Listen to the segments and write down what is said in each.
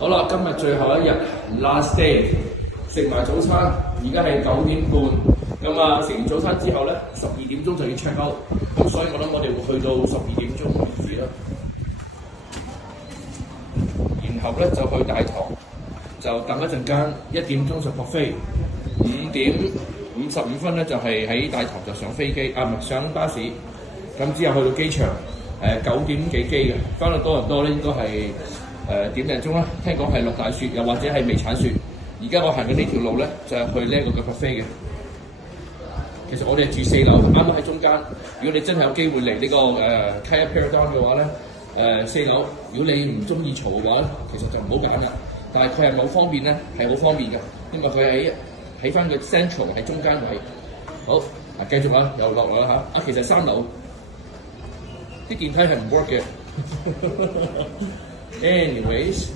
好啦，今日最後一日 last day， 食埋早餐，而家係9點半。咁啊，食完早餐之後咧，12點鐘就要 check out。咁所以我諗我哋會去到12點鐘為止啦。然後咧就去大堂，就等一陣間1點鐘就buffet，5點55分咧就係喺大堂就上飛機，唔係上巴士。咁之後去到機場，9點幾機嘅，翻到多倫多咧應該係點零鐘啦。聽講係落大雪，又或者係未鏟雪。而家我行緊呢條路咧，就係去呢一個嘅 buffet 嘅。其實我哋係住4樓，啱啱喺中間。如果你真係有機會嚟呢個Kaya Paradigm 嘅話咧，4樓，如果你唔中意嘈嘅話咧，其實就唔好揀啦。但係佢係冇方便咧，係好方便嘅，因為佢喺翻個 central 喺中間位。好，繼續啦，又落嚟啦嚇。其實3樓啲電梯係唔 work 嘅。Anyways，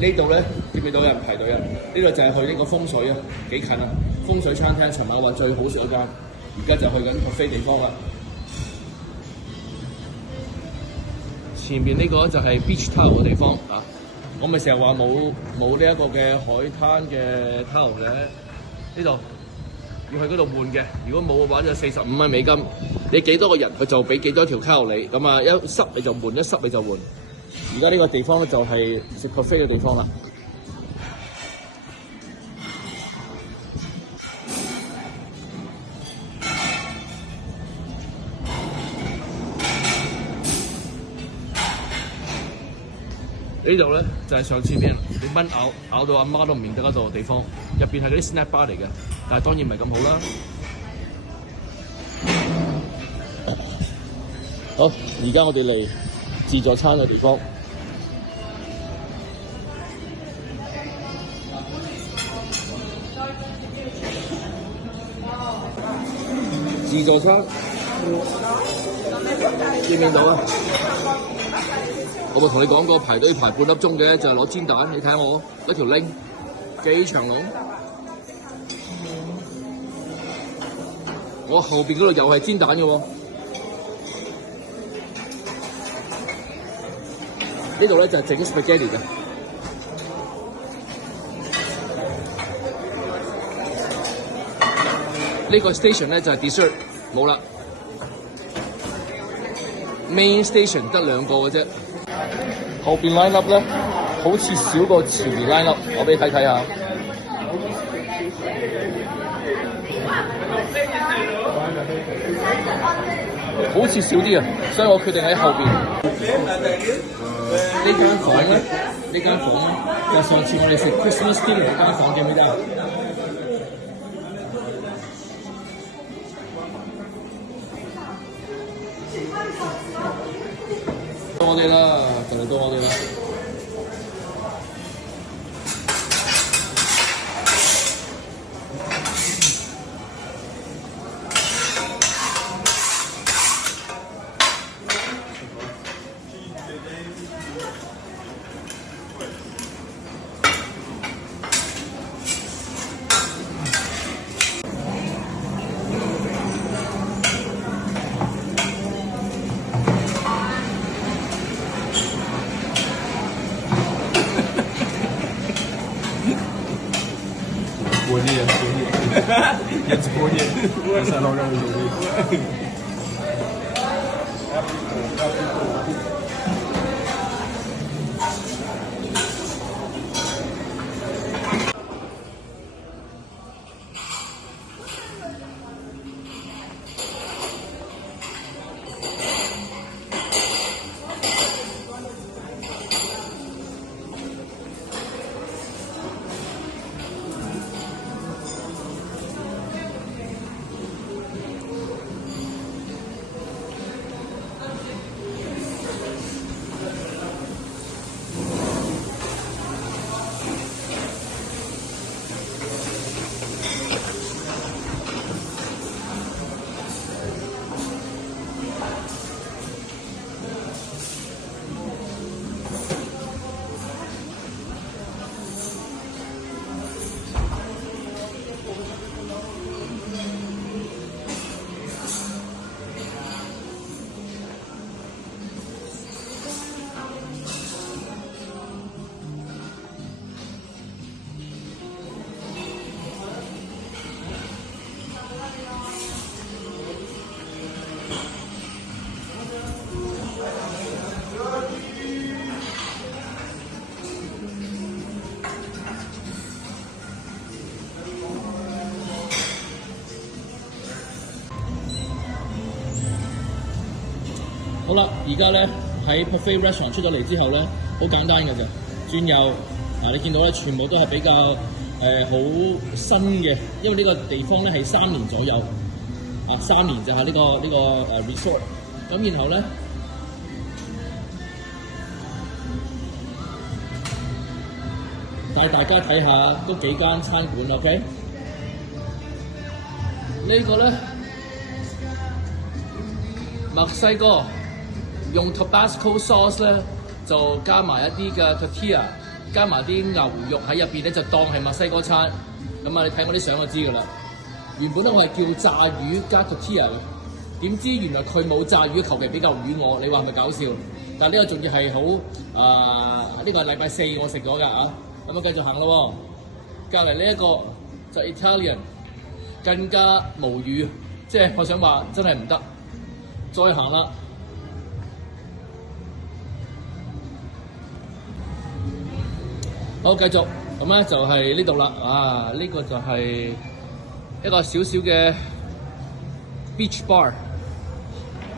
呢度咧見唔見到有人排隊啊？呢度就係去呢個風水啊，幾近啊！風水餐廳，尋晚話最好食嗰間，而家就去緊buffet地方啦。前面呢個就係 beach towel 嘅地方啊！我咪成日話冇呢一個嘅海灘嘅 towel 嘅，呢度要去嗰度換嘅。如果冇嘅話就45蚊美金。你幾多個人佢就俾幾多條 towel你，咁啊一濕你就換，一濕你就換。而家呢個地方咧就係食 buffet 嘅地方啦。呢度咧就係上次俾人你蚊咬到阿媽都唔認得嗰度地方，入邊係嗰啲 snack bar 嚟嘅，但係當然唔係咁好啦。好，而家我哋嚟自助餐嘅地方。自助餐，見唔見到啊？我咪同你講過排隊排半粒鐘嘅，就係攞煎蛋。你睇下我嗰條 link 幾長龍，我後邊嗰度又係煎蛋嘅喎。呢度咧就係整 spaghetti 嘅。呢個 station 咧就係 dessert 冇啦。Main station 得2個嘅啫。後邊 line up 咧好似少過前面 line up， 我俾你睇睇下。好似少啲啊，所以我決定喺後邊。呢間房咧，就上次我哋食 Christmas dinner 嗰間房記唔記得啊？到我哋啦，就嚟到我哋啦。过年，也是过年，3老人有的。好啦，而家咧喺 Buffet Restaurant 出咗嚟之後咧，好簡單嘅啫，轉右你見到咧全部都係比較好新嘅，因為呢個地方咧係3年左右3年就係呢個resort， 咁然後咧帶大家睇下嗰幾間餐館 ，OK？ 呢個咧墨西哥用 Tabasco sauce 咧，就加埋一啲嘅 tortilla， 加埋啲牛肉喺入邊咧，就當係墨西哥餐。咁你睇我啲相就知㗎啦。原本咧我係叫炸魚加 tortilla 嘅，點知原來佢冇炸魚，求其俾嚿魚我，你話係咪搞笑？但係呢個仲要係好呢個係禮拜4我食咗㗎咁繼續行咯喎。隔離呢一個就 Italian， 更加無語，即係我想話真係唔得。再行啦，好繼續，咁咧就係呢度啦。呢個就係一個小小嘅 beach bar。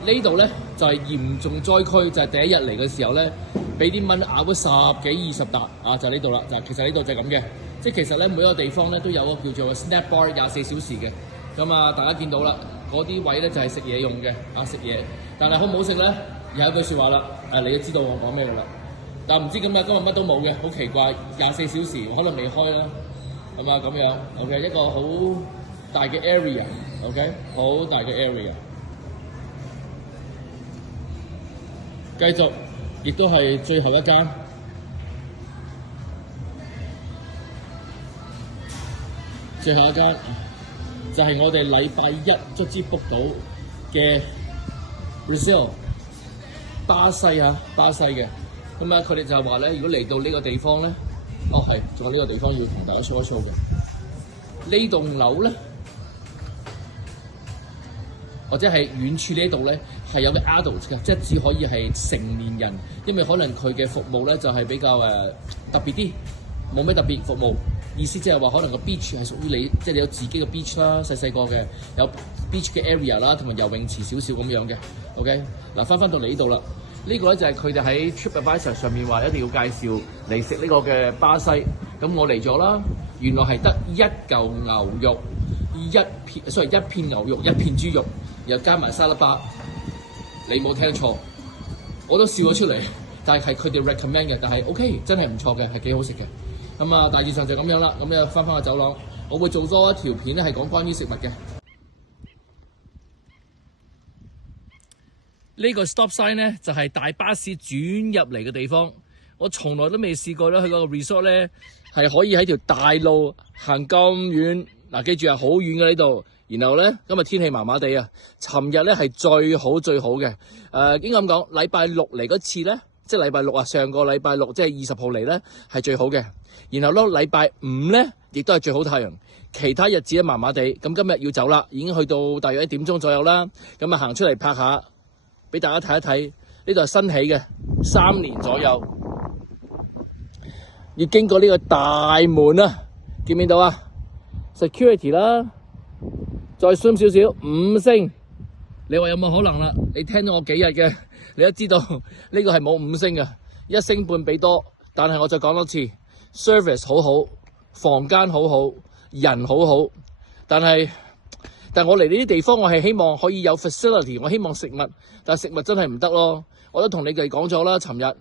呢度咧就係嚴重災區，就係第一日嚟嘅時候咧，俾啲蚊咬咗10幾20笪就係呢度啦。其實呢度就係咁嘅，即係其實咧每一個地方咧都有個叫做 snack bar 24小時嘅。咁大家見到啦。嗰啲位咧就係食嘢用嘅食嘢，但係好唔好食咧？有一句説話啦，你都知道我講咩㗎啦。但唔知今日乜都冇嘅，好奇怪，24小時可能未開啦，係嘛咁樣 ？OK， 一個好大嘅 area，OK， 好大嘅 area。繼續，亦都係最後一間，就係我哋禮拜1卒之 book 到嘅 Brazil 巴西嘅，咁佢哋就係話咧，如果嚟到呢個地方咧，仲有呢個地方要同大家 show 一 show 嘅。呢棟樓咧，或者係遠處呢度咧，係有個 adult 嘅，即係只可以係成年人，因為可能佢嘅服務咧就係比較特別啲，冇咩特別服務。意思即係話，可能個 beach 係屬於你，即係你有自己嘅 beach 啦，細個嘅有 beach 嘅 area 啦，同埋游泳池少少咁樣嘅。OK， 翻到嚟呢度啦，呢個咧就係佢哋喺 TripAdvisor 上面話一定要介紹嚟食呢個嘅巴西。咁我嚟咗啦，原來係得一嚿牛肉，一片牛肉，一片豬肉，又加埋沙律巴。你冇聽錯，我都笑咗出嚟。但係佢哋 recommend 嘅，但係 OK， 真係唔錯嘅，係幾好食嘅。大致上就咁樣啦。咁翻個走廊，我會做多一條片咧，係講關於食物嘅。呢個 stop sign 咧就係大巴士轉入嚟嘅地方。我從來都未試過咧，去嗰個 resort 咧係可以喺條大路行咁遠。記住係好遠嘅呢度。然後咧今日天氣麻麻地啊，尋日咧係最好嘅。應該咁講，禮拜6嚟嗰次咧，即係禮拜6上個禮拜6即係20號嚟咧係最好嘅。然後禮拜5咧，亦都係最好太陽。其他日子咧麻麻地。咁今日要走啦，已經去到大約1點鐘左右啦。咁行出嚟拍下，俾大家睇一睇。呢度係新起嘅，3年左右。要經過呢個大門啊，見唔見到啊 ？Security 啦，再 zoom 少少，5星。你話有冇可能啦？你聽咗我幾日嘅，你都知道呢個係冇5星嘅，1星半俾多。但係我再講多次。service 好好，房間好好，人好好，但係我嚟呢啲地方，我係希望可以有 facility， 我希望食物，但係食物真係唔得咯。我都同你哋講咗啦，尋日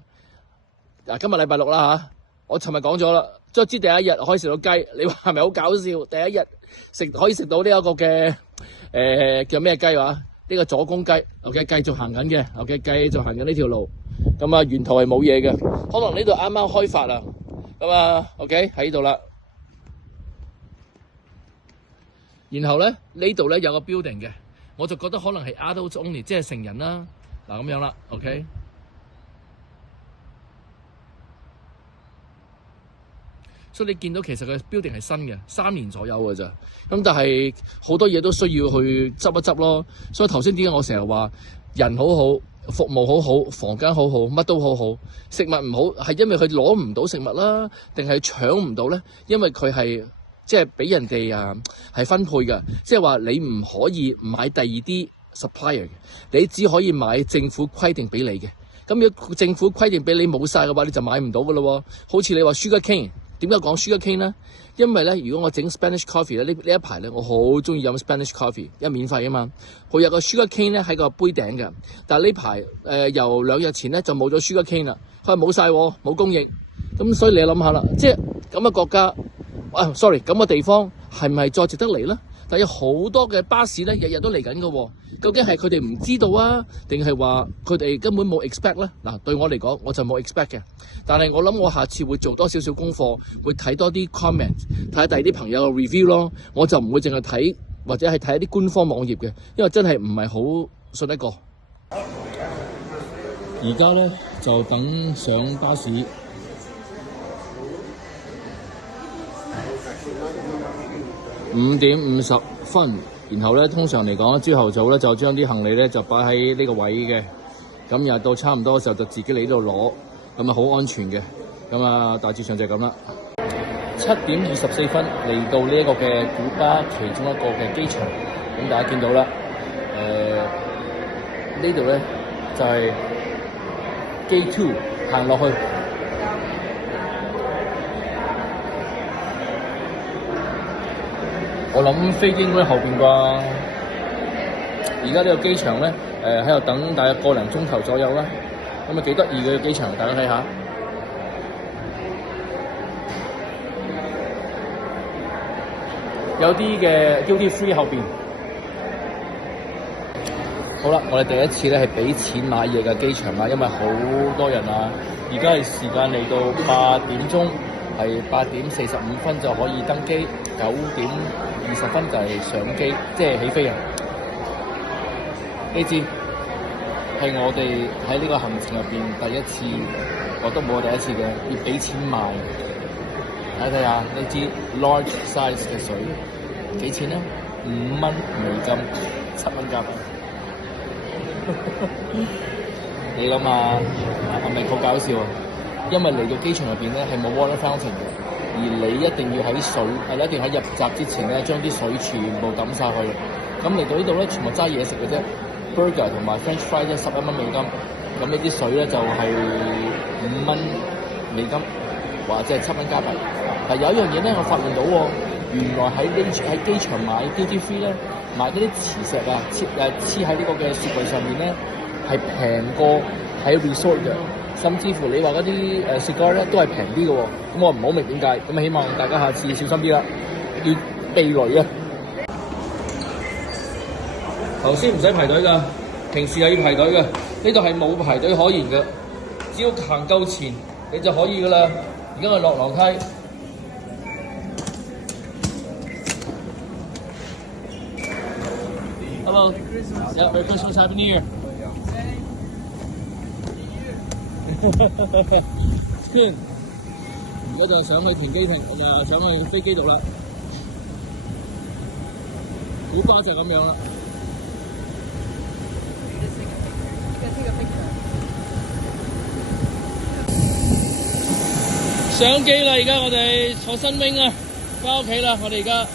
今日禮拜6啦我尋日講咗啦，卒之第一日可以食到雞，你話係咪好搞笑？第一日可以食到呢一個嘅叫咩雞話？呢個左公雞 ，OK， 繼續行緊嘅 ，OK， 繼續行緊呢條路。沿途係冇嘢嘅，可能呢度啱啱開發啊。OK 喺呢度啦。然後咧呢度咧有個 building 嘅，我就覺得可能係 adult only， 即係成人啦。咁樣啦 ，OK。所以你見到其實個 building 係新嘅，3年左右嘅咋。咁但係好多嘢都需要去執一執咯。所以頭先點解我成日話人好好？服務好好，房間好好，乜都好好。食物唔好係因為佢攞唔到食物啦，定係搶唔到咧？因為佢係即係俾人哋係分配嘅，即係話你唔可以買第二啲 supplier 嘅，你只可以買政府規定俾你嘅。咁如果政府規定俾你冇晒嘅話，你就買唔到噶咯。好似你話 sugar cane， 點解講 sugar cane 咧？因為咧，如果我整 Spanish coffee 咧，呢一排咧，我好中意飲 Spanish coffee， 因為免費啊嘛。佢有個 sugar cane 咧喺個杯頂嘅，但係呢排由2日前咧就冇咗 sugar cane 啦，佢話冇晒，冇供應。咁所以你諗下啦，即係咁嘅國家，咁嘅地方係唔係再值得嚟咧？但有好多嘅巴士咧，日日都嚟緊嘅喎。究竟係佢哋唔知道啊，定係話佢哋根本冇 expect 咧？嗱，對我嚟講，我就冇 expect 嘅。但係我諗我下次會做多少少功課，會睇多啲 comment， 睇下第二啲朋友嘅 review 咯。我就唔會淨係睇或者係睇一啲官方網頁嘅，因為真係唔係好信得過。而家咧就等上巴士。5點50分，然後咧通常嚟講，朝頭早咧就將啲行李咧就擺喺呢個位嘅，咁又到差唔多嘅時候就自己嚟呢度攞，咁啊好安全嘅，咁啊大致上就係咁啦。7點24分嚟到呢一個嘅古巴其中一個嘅機場，咁大家見到啦，呢度咧就係 Gate 2行落去。我諗飛機應該喺後邊啩。而家呢個機場咧，喺度等大約個零鐘頭左右啦。咁啊幾得意嘅機場，大家睇下。有啲嘅 duty free 後邊。好啦，我哋第一次咧係俾錢買嘢嘅機場啦，因為好多人啊。而家係時間嚟到8點鐘。係8點45分就可以登機，9點20分就係上機，即係起飛啊！呢支係我哋喺呢個行程入邊第一次，我都冇第一次嘅，要俾錢買。睇下呢支 large size 嘅水幾錢咧？5蚊美金，7蚊加幣。你諗下，係咪好搞笑啊？因為嚟到機場入邊咧係冇 water fountain 嘅，而你一定要喺水一定喺入閘之前咧將啲水全部抌晒去。咁嚟到呢度咧，全部揸嘢食嘅啫 ，burger 同埋 French fries 咧11蚊美金。咁呢啲水咧就係5蚊美金，或者係7蚊加幣。但有一樣嘢咧，我發現到原來喺機場買 duty free 咧，買嗰啲磁石啊，黐喺呢個嘅雪櫃上面咧，係平過喺 resort 嘅。甚至乎你話嗰啲cigar咧都係平啲嘅喎，咁我唔好明點解，咁希望大家下次小心啲啦，要避雷啊！頭先唔使排隊㗎，平時又要排隊嘅，呢度係冇排隊可言嘅，只要行夠前你就可以㗎啦。而家我落樓梯。Hello， yeah, Merry Christmas, Happy New Year。而家就上去田機亭，又上去飛機度啦。古巴就咁樣啦。上機啦！而家我哋坐新 wing 啊，翻屋企啦！我哋而家。